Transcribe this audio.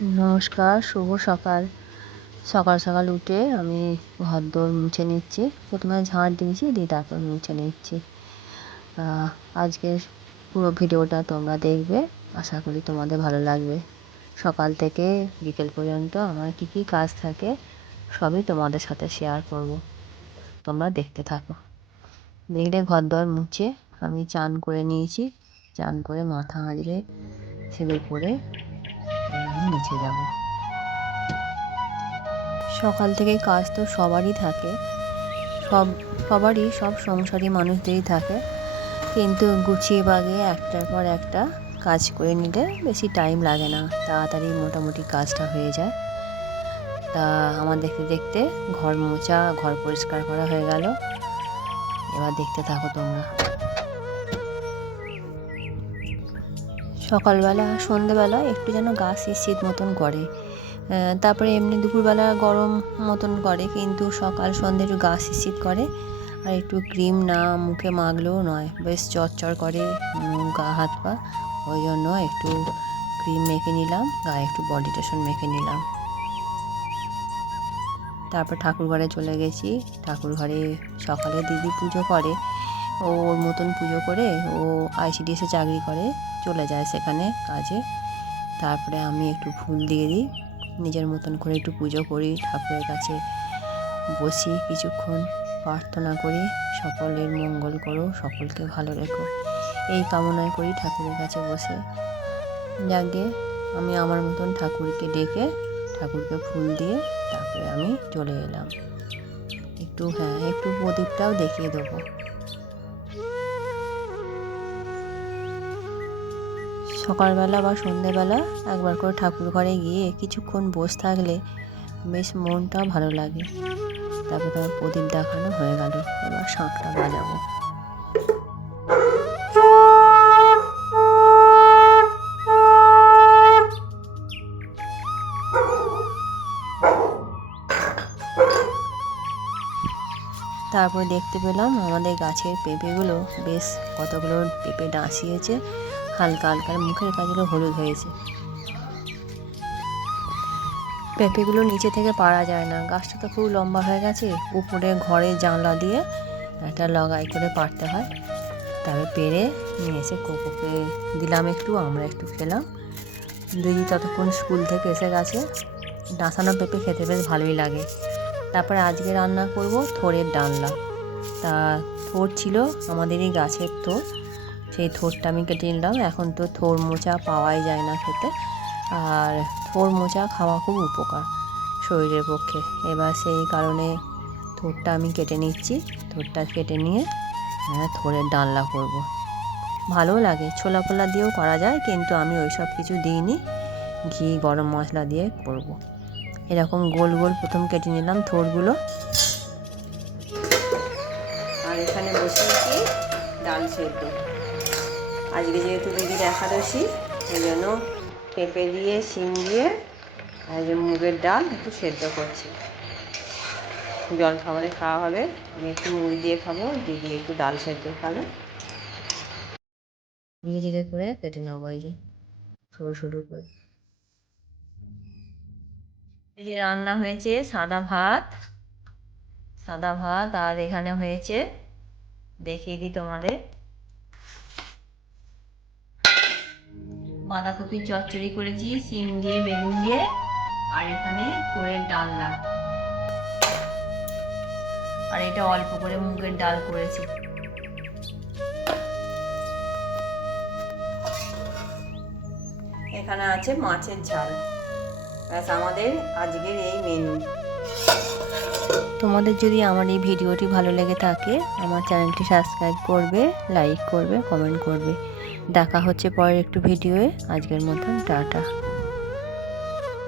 নমস্কার, শুভ সকাল। সকাল সকাল উঠে আমি ঘরদোর মুছে নিচ্ছি। প্রথমে ঝাঁট দিয়েছি, দিয়ে তারপর মুছে নিচ্ছি। আজকের পুরো ভিডিওটা তোমরা দেখবে, আশা করি তোমাদের ভালো লাগবে। সকাল থেকে বিকেল পর্যন্ত আমার কী কী কাজ থাকে সবই তোমাদের সাথে শেয়ার করব, তোমরা দেখতে থাকো। দেখলে ঘরদোর মুছে আমি চান করে নিয়েছি। চান করে মাথা হাঁড়িয়ে সিঁদুর পরে আমি নিচে যাব। সকাল থেকে কাজ তো সবারই থাকে, সবারই, সব সংসারী মানুষদেরই থাকে, কিন্তু গুছিয়ে বাগিয়ে একটার পর একটা কাজ করে নিলে বেশি টাইম লাগে না, তাড়াতাড়ি মোটামুটি কাজটা হয়ে যায়। তা আমার দেখতে দেখতে ঘর মোছা, ঘর পরিষ্কার করা হয়ে গেল। এবার দেখতে থাকো তোমরা। সকালবেলা সন্ধেবেলা একটু যেন গা শীত মতন করে, তারপরে এমনি দুপুরবেলা গরম মতন করে, কিন্তু সকাল সন্ধে একটু গা শীত করে। আর একটু ক্রিম না মুখে মাখলেও নয়, বেশ চরচর করে গা হাত পা, ওই জন্য একটু ক্রিম মেখে নিলাম, গায়ে একটু বডি লোশন মেখে নিলাম। তারপর ঠাকুর ঘরে চলে গেছি। ঠাকুর ঘরে সকালে দিদি পুজো করে, ওর মতন পুজো করে, ও ICDS চাকরি করে, চলে যায় সেখানে কাজে। তারপরে আমি একটু ফুল দিয়ে দিই, নিজের মতন করে একটু পুজো করি, ঠাকুরের কাছে বসি, কিছুক্ষণ প্রার্থনা করি, সকলের মঙ্গল করো, সকলকে ভালো রেখো, এই কামনায় করি ঠাকুরের কাছে বসে। যাকে আমি আমার মতন ঠাকুরকে ডেকে ঠাকুরকে ফুল দিয়ে তারপরে আমি চলে এলাম। একটু প্রদীপটাও দেখিয়ে দেবো। সকালবেলা বা সন্ধ্যেবেলা একবার করে ঠাকুর ঘরে গিয়ে কিছুক্ষণ বসে থাকলে বেশ মনটাও ভালো লাগে। তারপর তোমার প্রদীপ দেখানো হয়ে গেল, এবার শাঁখটা বাজাবো। তারপর দেখতে পেলাম আমাদের গাছের পেঁপেগুলো বেশ কতগুলো পেঁপে ডাঁসিয়েছে, হালকা হালকা মুখের কাছগুলো হলুদ হয়েছে। পেঁপেগুলো নিচে থেকে পাড়া যায় না, গাছটা তো খুব লম্বা হয়ে গেছে, উপরে ঘরের জানলা দিয়ে একটা লগাই করে পাড়তে হয়। তারপরে পেড়ে নিয়ে এসে কোকোকে দিলাম একটু, আমরা একটু খেলাম। দিদি ততক্ষণ স্কুল থেকে এসে গেছে। ডাঁসানো পেঁপে খেতে বেশ ভালোই লাগে। তারপরে আজকে রান্না করব থোড়ের ডালনা। তা থোড় ছিল আমাদেরই গাছের থোড়, সেই থোড়টা আমি কেটে নিলাম। এখন তো থোড় মোচা পাওয়াই যায় না খেতে, আর থোড় মোচা খাওয়া খুব উপকার শরীরের পক্ষে। এবার সেই কারণে থোড়টা আমি কেটে নিচ্ছি। থোড়টা কেটে নিয়ে থোড়ের ডালনা করব। ভালো লাগে, ছোলা ফোলা দিয়েও করা যায়, কিন্তু আমি ওই সব কিছু দিইনি, ঘি গরম মশলা দিয়ে করব। এরকম গোল গোল প্রথম কেটে নিলাম থোড়গুলো। আর এখানে বসিয়েছি ডাল সেদ্ধ। আজকে যেহেতু দিদির একাদশী, সেই জন্য পেঁপে দিয়ে, শিম দিয়ে আর মুগের ডাল একটু সেদ্ধ করছি। জল খাবারে খাওয়া হবে, আমি একটু মুড়ি দিয়ে খাবো, দিদি একটু ডাল সেদ্ধ খাবে। ধীরে ধীরে করে কেটে নেবো, এই যে সরু সরু করে। এই যে রান্না হয়েছে সাদা ভাত, আর এখানে হয়েছে, দেখিয়ে দিই তোমাদের, বাঁধাকপির চচ্চড়ি করেছি শিম দিয়ে, বেগুন দিয়ে, আর এখানে থোড়ের ডালনা, আর এটা অল্প করে মুগের ডাল করেছি। এখানে আছে মাছের ঝাল। ব্যাস, আমাদের আজকের এই মেনু। তোমাদের যদি আমার এই ভিডিওটি ভালো লেগে থাকে, আমার চ্যানেলটি সাবস্ক্রাইব করবে, লাইক করবে, কমেন্ট করবে। দেখা হচ্ছে পরের একটু ভিডিওয়ে। আজকের মতন টাটা।